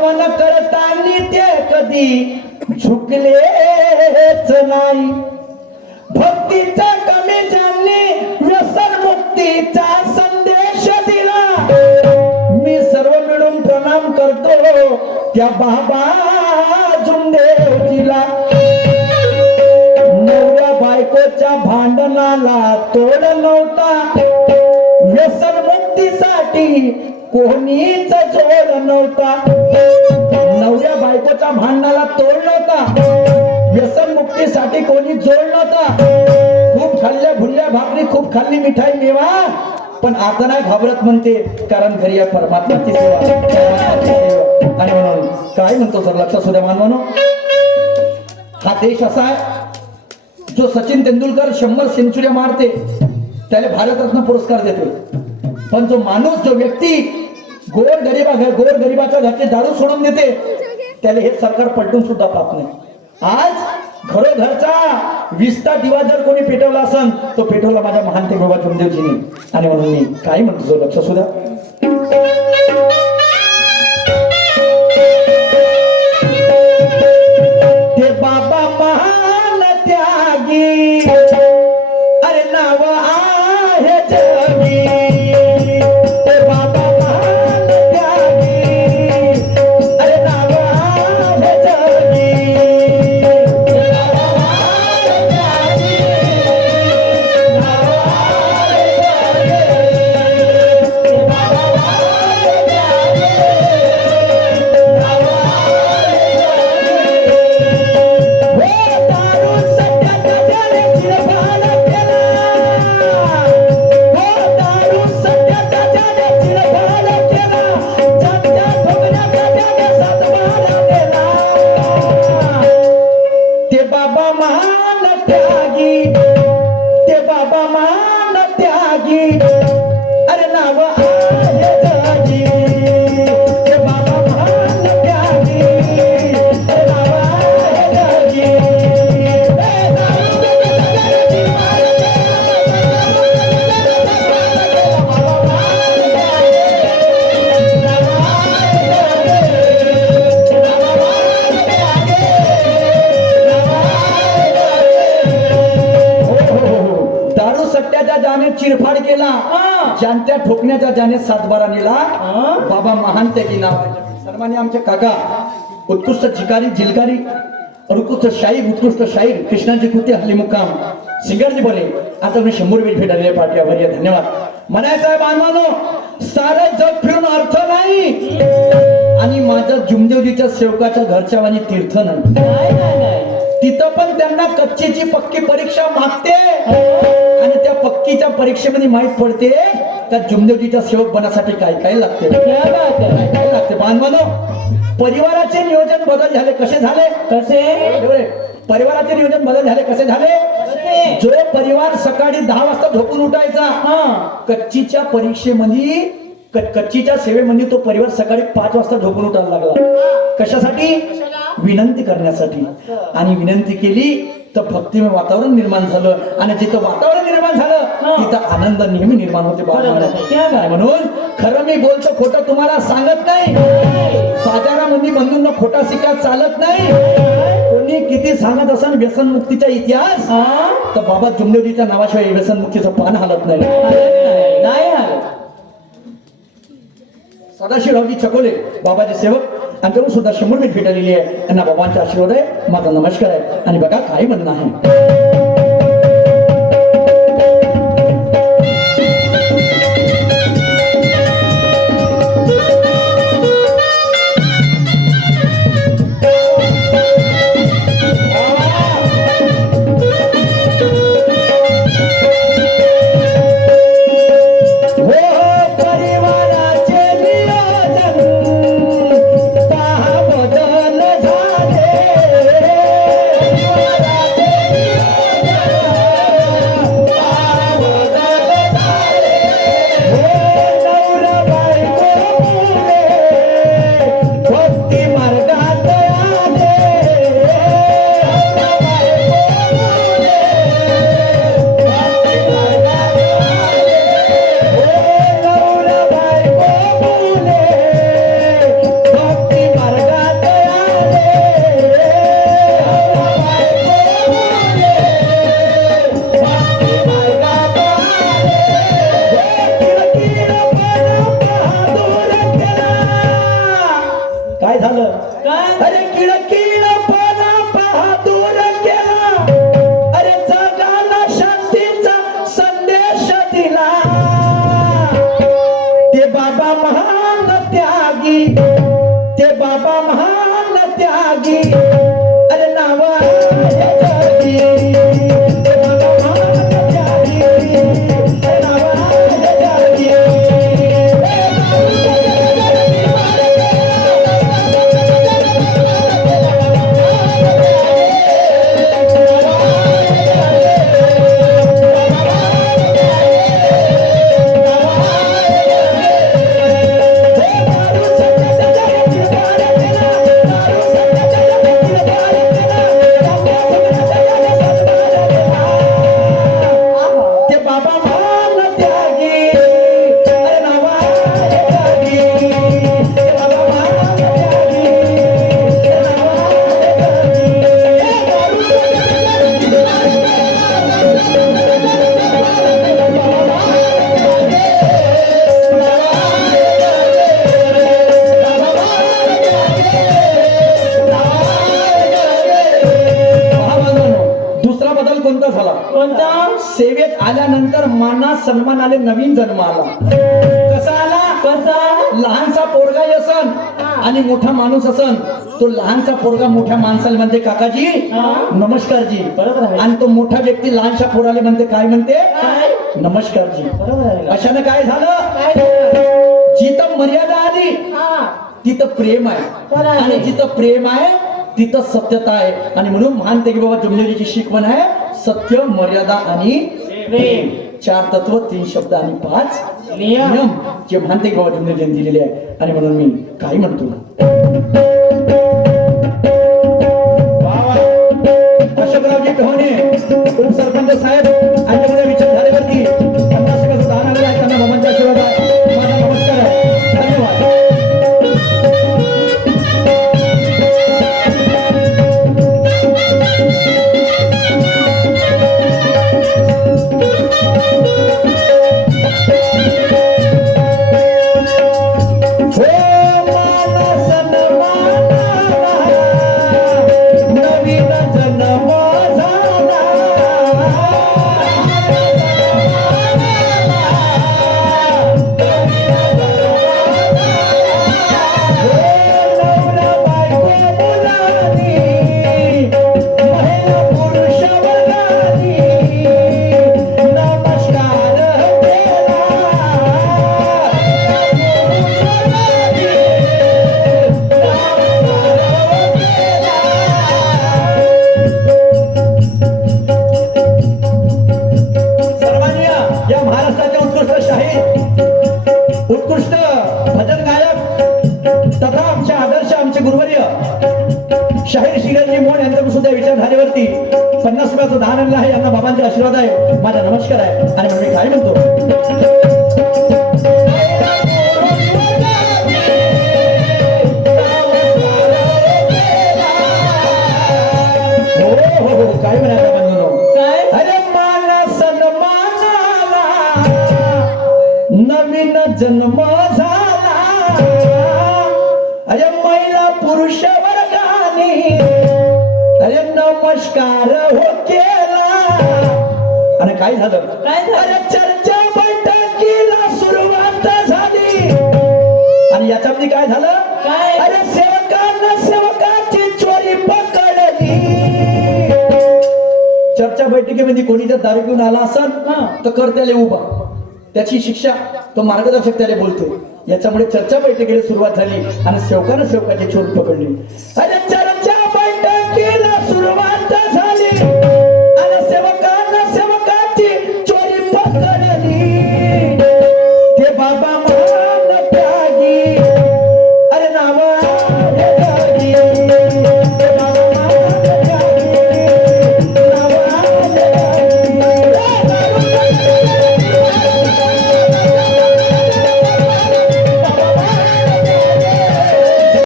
हवन करतानी ते कधी झुकलेच नाही. भक्तीचा कमी ज्यांनी व्यसन मुक्तीचा संदेश दिला. मी सर्व मिळून प्रणाम करतो त्या बाबा जुमदेवजीला. नवऱ्या बायकोच्या भांडणाला तोड नव्हता, व्यसन मुक्तीसाठी कोणीच जोड नव्हता. नवऱ्या बायकोच्या भांडणाला तोड नव्हता, व्यसन मुक्तीसाठी कोणी जोड नव्हता. खूप खाल्ल्या भुल्ल्या भाकरी, खूप खाल्ली मिठाई मेवा, पण आता नाही घाबरत म्हणते, कारण घरी या परमात्माची सेवा. आणि म्हणून काय म्हणतो सर, लक्षात सुद्धा मानवानो, हा देश असा आहे जो सचिन तेंडुलकर 100 सेंचुऱ्या मारते त्याला भारतरत्न पुरस्कार देते, पण जो माणूस, जो व्यक्ती गोरगरिबाच्या घरचे दारू सोडून देते त्याला हे सरकार पलटून सुद्धा पाहत नाही. आज घरोघरचा 20चा दिवा जर कोणी पेटवला असन तो पेटवला माझ्या महान ते बाबा जुमदेवजीने. आणि म्हणून मी काय म्हणतो लक्ष सुद्धा, ते बाबा महान त्यागी, अरे नाव आहे जगी. ते बाबा महान त्यागी, अरे नाव आहे जगी. चिरफाड केला, ज्यांच्या ठोकण्याचा ज्याने सातबारा नेला, बाबा महान त्याची नाव आहे. सर्वांनी आमचे काका उत्कृष्ट झिलकारी, उत्कृष्ट शाहीर कृष्णाजी कुते हल्ली मुक्काम सिंगरजी बोले. आता मी 100 वेळ भेटायला पाठी आभारी आहे, धन्यवाद. म्हणायचं आहे बांधवानो, सारं जग फिरून अर्थ नाही आणि माझ्या जुमदेवजीच्या सेवकाच्या घरच्या वाणी तीर्थ नाही. तिथं पण त्यांना कच्चीची पक्की परीक्षा मागते आणि त्या पक्कीच्या परीक्षेमध्ये माहित पडते त्या जुमदेवजीच्या सेवक बनासाठी काय काय लागते, काय लागते. बांधवानो, परिवाराचे नियोजन बदल झाले. कसे झाले? परिवाराचे नियोजन बदल झाले. कसे झाले? जो परिवार सकाळी 10 वाजता झोपून उठायचा, कच्चीच्या परीक्षेमध्ये, कच्चीच्या सेवेमध्ये तो परिवार सकाळी 5 वाजता झोपून उठायला लागला. कशासाठी? विनंती करण्यासाठी. आणि विनंती केली तर भक्तिमय वातावरण निर्माण झालं, आणि जिथं वातावरण निर्माण झालं तिथं आनंद नेहमी निर्माण होते. म्हणून खरं मी बोलतो, खोटं तुम्हाला सांगत नाही. बाजारामध्ये बंधूंना खोटा सिक्का चालत नाही. कोणी किती सांगत असेल व्यसन मुक्तीचा इतिहास, तर बाबा जुमदेवजीच्या नावाशिवाय व्यसन मुक्तीचं पान हलत नाही. सदाशिवरावजी चकोले बाबाचे सेवक आमच्याकडून सुद्धा 100 भेट भेटलेली आहे. त्यांना बाबांचा आशीर्वाद आहे, माझा नमस्कार आहे. आणि बघा काय म्हणणं आहे. काय झालं काय अरे किळ किळ पाना पहा दूर केला अरे जगाला शांतीचा संदेश दिला ते बाबा महान त्यागी ते बाबा महान त्यागी अरे नाव त्यागी ते बाबा महान त्यागी अरे नाव त्यागी ते बाबा मान त्यागी अरे नावा त्यागी ते बाबा मान त्यागी अरे नावा त्यागी दुसरा बदल कोणता झाला कोणता सेवेत आल्यानंतर माना सन्मान आले नवीन जन्म आला कसा आला कसा लहानसा पोरगा असन आणि मोठा माणूस असन तो लहानसा पोरगा मोठ्या माणसाला म्हणते काकाजी हा. नमस्कारजी बरोबर आहे. आणि तो मोठा व्यक्ती लहानशा पोराला म्हणते काय म्हणते काय नमस्कारजी बरोबर आहे का? अशाने काय झालं काय झालं? जिथं मर्यादा आली हा तिथं प्रेम आहे बरं आहे. आणि जिथं प्रेम आहे तिथं सत्यता आहे आणि म्हणून मानते की बाबा जुमलेरीची शिकवण आहे सत्य मर्यादा आणि प्रेम 4 तत्व 3 शब्द आणि 5 नियम. जे मानते की बाबा जुमलेरी दिलेले आहे आणि म्हणून मी काय म्हणतो अशोकरावजी कहोने उपसरपंच साहेब यांच्यामध्ये विचार झाल्यावरती 50 टक्के दान आलेलं आहे त्यांना बाबांच्या आशीर्वाद आहे माझा नमस्कार आहे धन्यवाद नवीन जन्म झाला सर्वांनी या महाराष्ट्राचे उत्कृष्ट शाहीर उत्कृष्ट भजन गायक तथा आमचे आदर्श आमचे गुरुवर्य शाहीर शिरजी मोड यांच्याकडून सुद्धा विचार झाल्यावरती 50 रुपयाचं दान आणलं आहे यांना बाबांचे आशीर्वाद आहे माझा नमस्कार आहे आणि मी काय म्हणतो हो काय म्हणायचं बंधनो काय अरे माना सन्मानाला नवीन जन्म झाला अरे महिला पुरुष वर्गाने अरे नमस्कार हो केला आणि काय झालं काय झालं? अरे चर्चा बैठकीला सुरुवात झाली आणि याच्यामध्ये काय झालं काय? अरे सेवकांना सेवकाची चोरी पकडली चर्चा बैठकीमध्ये कोणी जर दारू पिऊन आला असेल हा. तर कर त्याला उभा त्याची शिक्षा तो मार्गदर्शक त्याला बोलतो याच्यामुळे चर्चा बैठकीला सुरुवात झाली आणि सेवकानं सेवकाची चोरी पकडली अरे